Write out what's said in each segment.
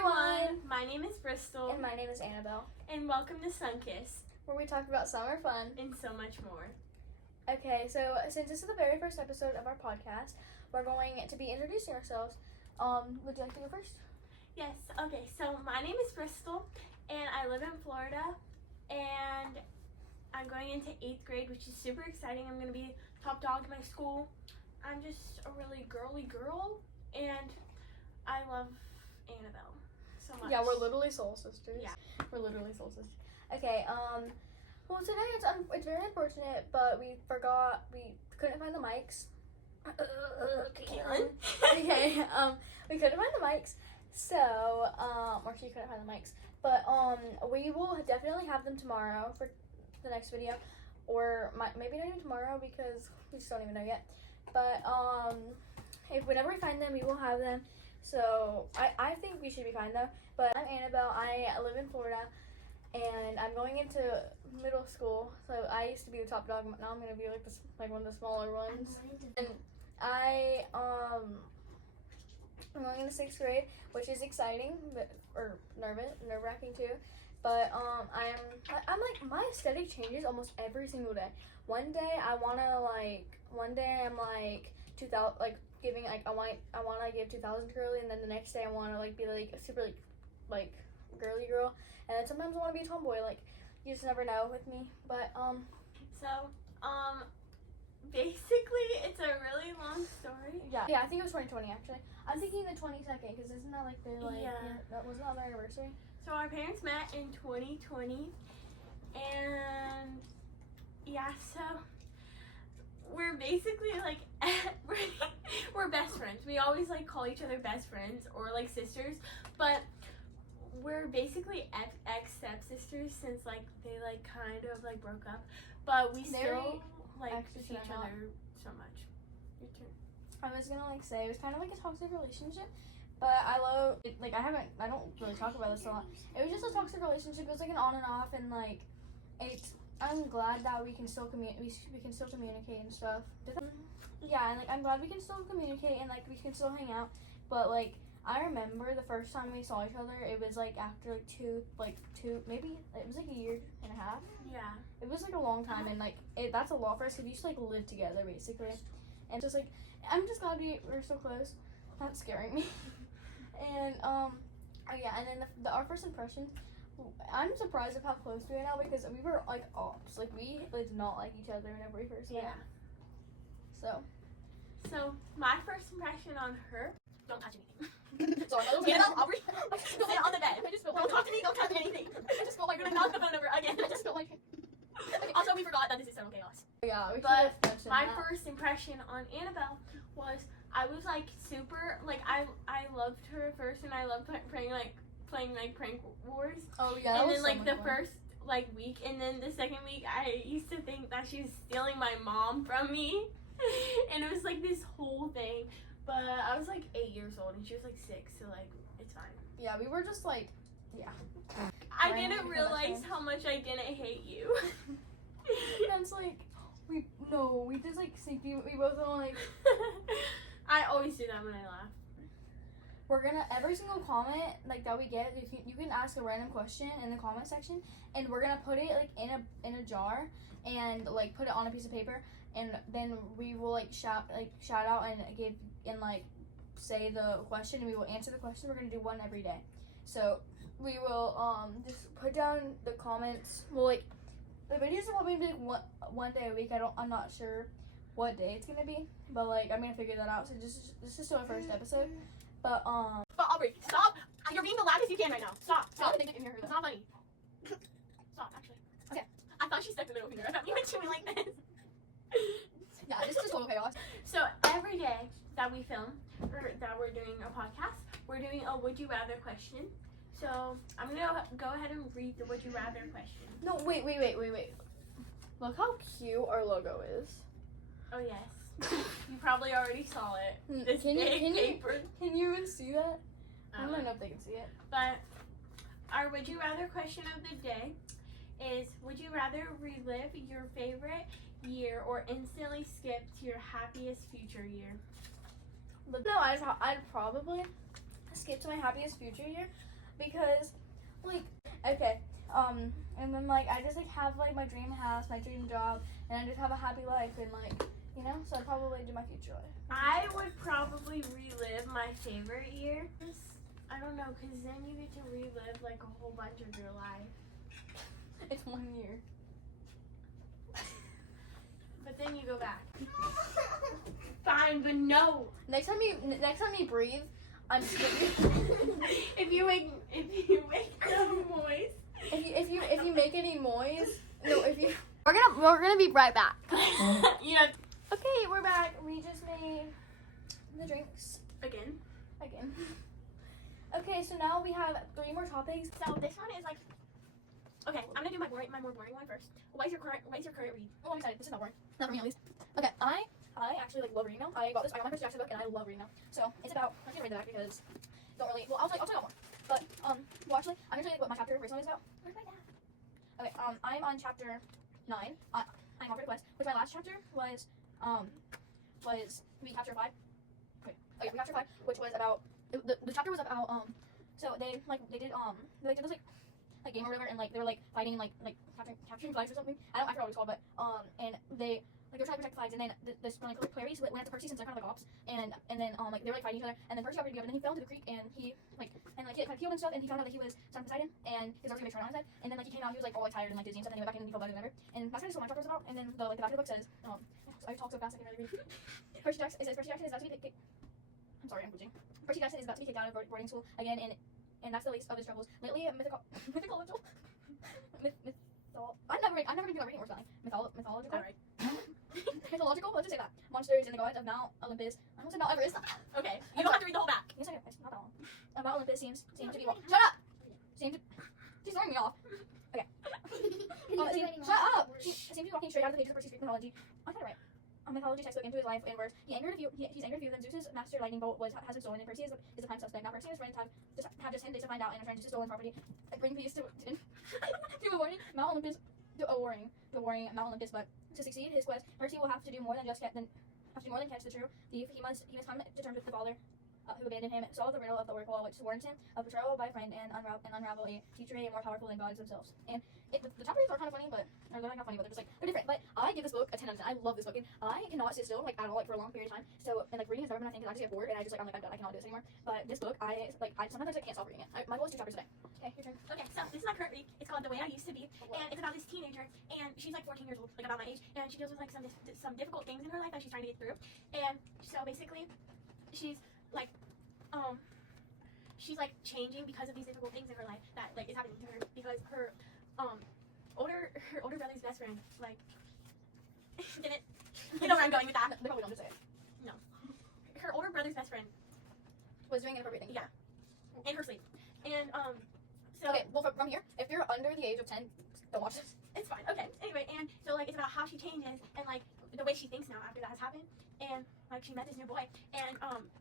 everyone! My name is Bristol. And my name is Annabelle, And welcome to Sunkissed where we talk about summer fun. and so much more. Okay, so since this is the very first episode of our podcast, we're going to be introducing ourselves. Would you like to go first? Yes, okay, so my name is Bristol and I live in Florida and I'm going into 8th grade, which is super exciting. I'm going to be top dog in my school. I'm just a really girly girl and I love Annabelle so much. Yeah, we're literally soul sisters. Yeah. We're literally soul sisters. Okay, well today it's very unfortunate, but we couldn't find the mics. Caitlin. Okay, we couldn't find the mics, so, or she couldn't find the mics, but, we will definitely have them tomorrow for the next video, or maybe not even tomorrow because we just don't even know yet, but, whenever we find them, we will have them. So, I think we should be fine though. But I'm Annabelle, I live in Florida, and I'm going into middle school. So I used to be the top dog, but now I'm going to be like one of the smaller ones. And I'm going into 6th grade, which is exciting, or nerve-wracking too. But I'm like, my aesthetic changes almost every single day. One day I'm like 2000, like giving like I want to give 2000 girly, and then the next day I want to like be like a super like girly girl, and then sometimes I want to be a tomboy. Like, you just never know with me. But So, basically it's a really long story. yeah, I think it was 2020 actually. I'm thinking the 22nd because isn't that like their like that wasn't that their anniversary? So our parents met in 2020, and yeah, so we're basically like we're best friends. We always like call each other best friends or like sisters, but we're basically ex-stepsisters since like they like kind of like broke up, but we still like see each other so much. Your turn. I was gonna like say it was kind of like a toxic relationship, but I don't really talk about this a lot. It was just a toxic relationship. It was like an on and off, and like I'm glad that we can still communicate and stuff. Yeah, and like I'm glad we can still communicate and like we can still hang out. But like I remember the first time we saw each other, it was like after two maybe it was like a year and a half. Yeah. It was like a long time, and like that's a lot for us because we used to like live together basically, and just like I'm just glad we're so close. That's scaring me. And yeah, and then our first impression. I'm surprised of how close we are now because we were like ops. Like we did not like each other whenever we first met. Yeah. So my first impression on her. Don't touch anything. Sorry, Aubrey. Sit on the bed. Don't talk to me. Don't touch anything. I just felt like You're gonna knock the phone over again. I just felt like. Also, we forgot that this is Total Chaos. Yeah, we But should have mentioned my that. first impression on Annabelle was I was like super like I loved her at first, and I loved playing prank wars. Oh yeah, And then like the fun. first like week, and then the second week I used to think that she was stealing my mom from me. And it was like this whole thing. But I was like 8 years old and she was like 6, so like it's fine. Yeah, we were just like, yeah. I didn't realize how much I didn't hate you. That's like, we just like sneaky. We both were like. I always do that when I laugh. We're gonna every single comment like that we get, you can ask a random question in the comment section, and we're gonna put it like in a jar and like put it on a piece of paper, and then we will like shout out and like say the question, and we will answer the question. We're gonna do one every day, so we will just put down the comments. Well, like the videos will probably be like one day a week. I'm not sure what day it's gonna be, but like I'm gonna figure that out. So this is still our first episode. But Aubrey, stop! You're being the loudest you can right now. Stop! It's not funny. Stop, actually. Okay. I thought she stuck the middle finger. I thought you were chewing like this. yeah, this is total chaos. So every day that we film, or that we're doing a podcast, we're doing a would you rather question. So I'm gonna go ahead and read the would you rather question. No, wait. Look how cute our logo is. Oh yes. You probably already saw it. This Can paper. you even see that? I don't know if they can see it. But our would you rather question of the day is, would you rather relive your favorite year or instantly skip to your happiest future year? No, I'd probably skip to my happiest future year, because like okay, and then like I just like have like my dream house, my dream job, and I just have a happy life and like you know, so I'd probably do my future life. I would probably relive my favorite year. I don't know, because then you get to relive like a whole bunch of your life. It's 1 year. But then you go back. Fine, but no. Next time you breathe, I'm just if you wake up moist. if you make any noise, no, if you we're gonna be right back. You know. Okay, we're back. We just made the drinks Again. Okay, so now we have 3 more topics. So this one is like. Okay, I'm gonna do my more boring one first. What is your current read? Oh, I'm excited. This is not boring. Not for me at least. Okay, I actually like love reading now. I got my Percy Jackson book and I love reading now. So it's about I'm gonna read the back because don't really I'll tell you more. But well actually I'm gonna tell you what my chapter recently is about. Where's my dad? Okay, I'm on chapter 9. I'm offered a quest, which my last chapter was we chapter 5. Wait, oh yeah, we chapter 5, which was about the chapter was about so they did this like game or whatever, and like they were like fighting like capturing flags or something. I forgot what it's called, but and they were trying to protect the flags, and then this like Clarice went after Percy since they're kind of like ops, and then like they were like fighting each other, and then Percy got ready to go, and then he fell into the creek, and he he kind of healed and stuff, and he found out that he was Son of Poseidon, and his arms were trying on his head, and then like he came out, he was like all like tired and like dizzy and stuff, and he went back in and he felt better than ever, and that's kind of what my chapter was about, and then the back of the book says I talk so fast I can really read. Percy Jackson is about to be kicked. I'm sorry, I'm glitching. Percy Jackson is about to be kicked out of boarding school again, and that's the least of his troubles. Lately, mythological. I'm never gonna do my reading or spelling. Mythological. Alright. Mythological. Let's just say that monsters and the gods of Mount Olympus. I almost said Mount Everest. Okay. You don't have to read the whole back. Yes, I do. It's not that long. Mount Olympus seems to be wrong. Shut up. She's throwing me off. Okay. Shut up. She seems to be walking straight out of the pages of Percy's Greek mythology. I got it right. A mythology textbook into his life in verse. He's angered a few. Then Zeus's master lightning bolt has been stolen, and Percy is a prime suspect. Now Percy and his friends have just 10 days to find out and return to stolen property and bring peace to avoiding Mount Olympus, the warring Mount Olympus. But to succeed his quest, Percy will have to do more than catch the true thief. He must come to terms with the father who abandoned him, solve the riddle of the oracle, which warns him of betrayal by a friend, and unravel a teacher more powerful than gods themselves. And the chapters are kind of funny, they're like not funny, but they're different. But I give this book a 10 out of 10. I love this book, and I cannot sit still like at all like for a long period of time. So and like reading is better than I think, because I just get bored, and I'm done. I cannot do this anymore. But this book, I sometimes I can't stop reading it. My goal is 2 chapters a day. Okay, your turn. Okay, so this is my current read. It's called The Way I Used to Be, and it's about this teenager, and she's like 14 years old, like about my age, and she deals with like some difficult things in her life that she's trying to get through. And so basically, she's like changing because of these difficult things in her life that like is happening to her, because her older brother's best friend like didn't you know where I'm going with that. They probably don't just say it. No. Her older brother's best friend Was doing inappropriate things. Yeah. In her sleep. And so okay, well from here, if you're under the age of 10, don't watch this. it's fine. Okay. Anyway, and so like it's about how she changes and like the way she thinks now after that has happened, and like she met this new boy, and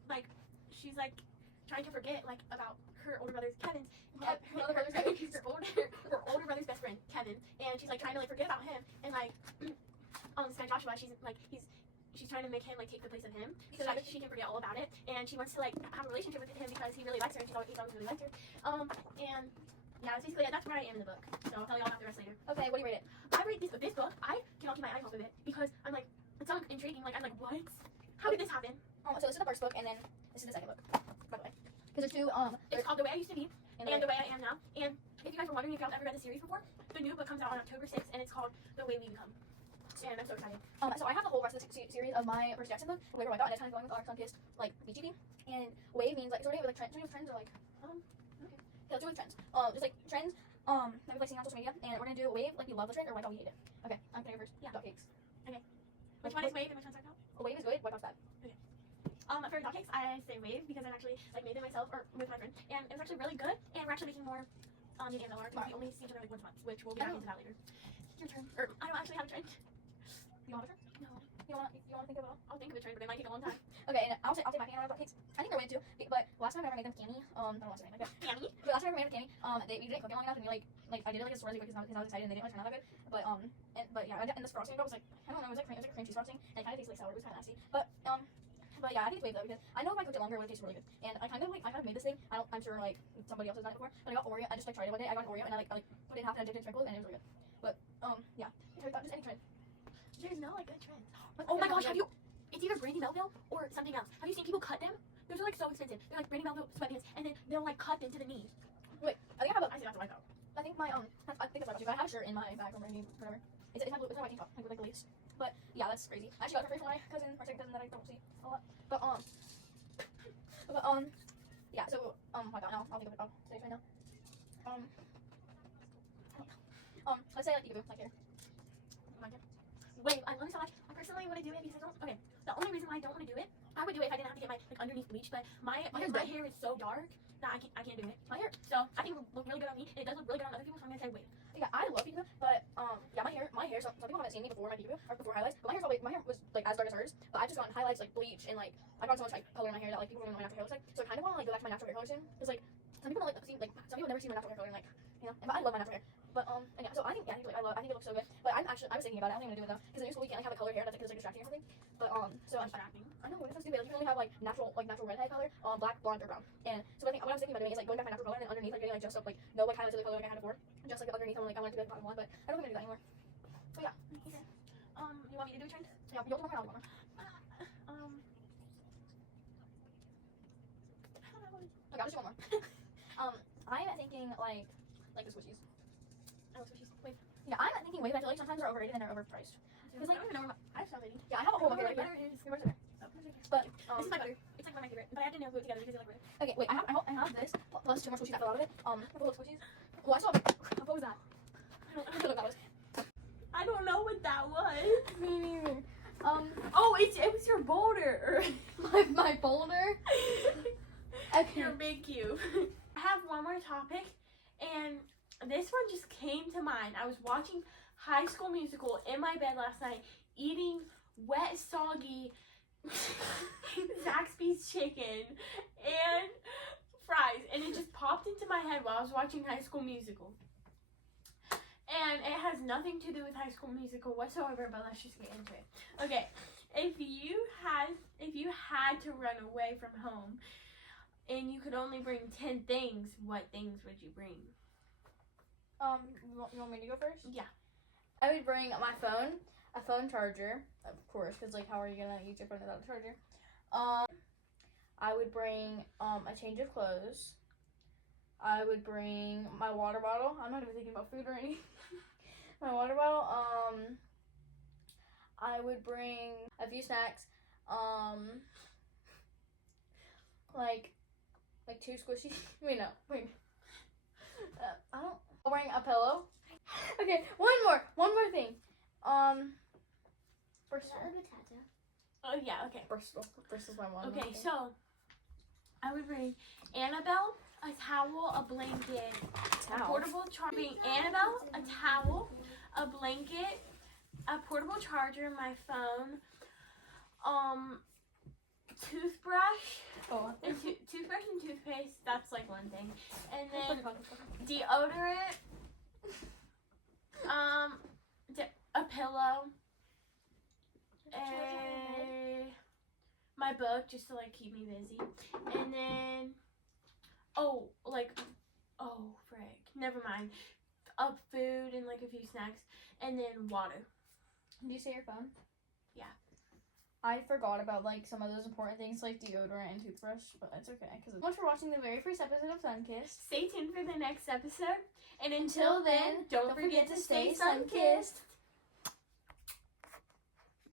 like she's like trying to forget like about her older brother's Kevin. Her older brother's best friend, Kevin, and she's like trying to like forget about him, and like this guy Joshua, she's trying to make him like take the place of him so that she can forget all about it, and she wants to like have a relationship with him because he really likes her, and he's always really liked her. And yeah, that's basically it. That's where I am in the book. So I'll tell you all about the rest later. Okay, what do you rate it? I rate this book. I cannot keep my eyes off of it because I'm like, it's so intriguing. Like I'm like, what? How did this happen? So this is the first book, and then this is the second book, by the way. Because there's 2 It's called The Way I Used to Be and The Way I Am Now. And if you guys were wondering if y'all ever read the series before, the new book comes out on October 6th, and it's called The Way We Become. And I'm so excited. So I have the whole rest of the series of my Percy Jackson book, Wave or White Dot, and it's kind of going with our Sunkissed, like, BGB. And wave means, like, sort of like trends or like, okay. Yeah, let's do with trends. Just like trends, that we've like seen on social media, and we're gonna do wave, like we love the trend, or white dot, we hate it. Okay, I'm gonna go first. Yeah. Dot cakes. Okay. Which one is wave and which one's white dot? Wave is good, white dot's bad. For dot cakes, I say wave because I actually like made them myself or with my friend, and it was actually really good. And we're actually making more on the MLR because we only see each other like once a month, which we'll get into that later. Your turn. Or I don't actually have a trend. You want a trend? No. You wanna think of it all? I'll think of a trend, but it might take a long time. Okay, and I'll say my opinion on dot cakes. I think they're weird too, but last time I ever made them canny, I don't know what's the name. Okay. Canny? But last time I ever made them canny, we didn't cook it long enough, and we like I did it like as really quick because I was excited, and they didn't really turn out that good. But yeah, and this frosting I got was like, I don't know, it was like cream cheese frosting, and it kind of tasted like sour. It was kind of nasty. But But yeah, I think it's wave though because I know if I cooked it longer, it would taste really good. And I kind of made this thing. I'm sure like somebody else has done it before. But I got Oreo. I just like tried it one day. I got an Oreo and I put it in half and I dipped it in sprinkles and it was really good. But yeah. I thought just any trend. There's no like good trends. But, Oh my gosh, have you? It's either Brandy Melville or something else. Have you seen people cut them? Those are like so expensive. They're like Brandy Melville sweatpants, and then they'll like cut them to the knees. Wait, I think I have a. I see that's what I thought. I think my I think it's my costume. I have a shirt in my bag from Brandy, whatever. It's my blue. It's my white tank top, like lace. But yeah, that's crazy. I actually got it for free from my cousin, or second cousin that I don't see a lot. But yeah. So my God, now I'll think of it. I'll say it right now. Let's say like peekaboo, like here. Wait, I love it so much. I personally want to do it because I don't. Okay, the only reason why I don't want to do it, I would do it if I didn't have to get my like underneath bleach. But my hair is so dark that I can't do it. My hair. So I think it would look really good on me, and it does look really good on other people. So I'm gonna say wait. Yeah, I love peekaboo, but yeah, my hair. Some people haven't seen me before my peekaboo or before highlights, but my hair was like as dark as hers. But I just gotten highlights like bleach and like I got so much like color in my hair that like people don't know what my natural hair looks like. So I kind of want to like go back to my natural hair color soon. Cause like some people don't like see like some people never see my natural hair color and like you know. But I love my natural hair. But and yeah, so I think I think it looks so good. But I was thinking about it. I don't think I'm gonna do it though, because in your school you can't like have a color hair that's like distracting or something. But so I'm Distracting. I know it's so stupid. Like you can only have like natural redhead color, black, blonde, or brown. And so I think what I was thinking about doing is like going back to my natural color and then underneath like getting like just up like no like highlights of the color like I had before. Just like underneath I'm like I want it to be like bottom one, but I don't think I'm gonna do that anymore. But yeah. Okay. You want me to do a trend? Yeah, you'll do one, I'll do one. I don't know. Okay, I'll just do one more. I'm thinking like the squishies. Oh, squishies. Wait. Yeah, I'm thinking wave. I feel like sometimes they're overrated and they're overpriced. Because like I don't even know where I have so many. Yeah, I have a whole bucket right butter here. is. Where's it? Oh, where's it? But This is my butter. It's like one of my favorite. But I had to nail glue it together because they look really. okay, wait. I have this plus two more squishies that fell out of it. Full of squishies. Well, I saw. What was that? I don't know what that was. I don't know what that was. Me neither. Oh, it was your boulder. my folder. Okay. Your big cube. I have one more topic, and this one just came to mind. I was watching High School Musical in my bed last night, eating wet, soggy Zaxby's chicken and fries, and it just popped into my head while I was watching High School Musical. And it has nothing to do with High School Musical whatsoever, but let's just get into it. Okay, if you had to run away from home and you could only bring 10 things, what things would you bring? You want me to go first? Yeah. I would bring my phone, a phone charger, of course, because like how are you gonna use your phone without a charger? I would bring a change of clothes. I would bring my water bottle. I'm not even thinking about food or anything. My water bottle. I would bring a few snacks. Like two squishies. Wait. I'll bring a pillow. Okay, one more thing. Bristol. Oh yeah, okay. Bristol's my one. Okay, so I would bring Annabelle, a towel, a blanket, a portable charger. Annabelle, a towel, a blanket, a portable charger, my phone, toothbrush, and toothbrush and toothpaste. That's like one thing, and then deodorant, a pillow, my book just to like keep me busy, and then frick, never mind, food and like a few snacks, and then water. Did you say your phone? Yeah. I forgot about like some of those important things like deodorant and toothbrush, but it's okay because thanks for watching the very first episode of Sunkissed. Stay tuned for the next episode, and Until then, don't forget to stay sun-kissed.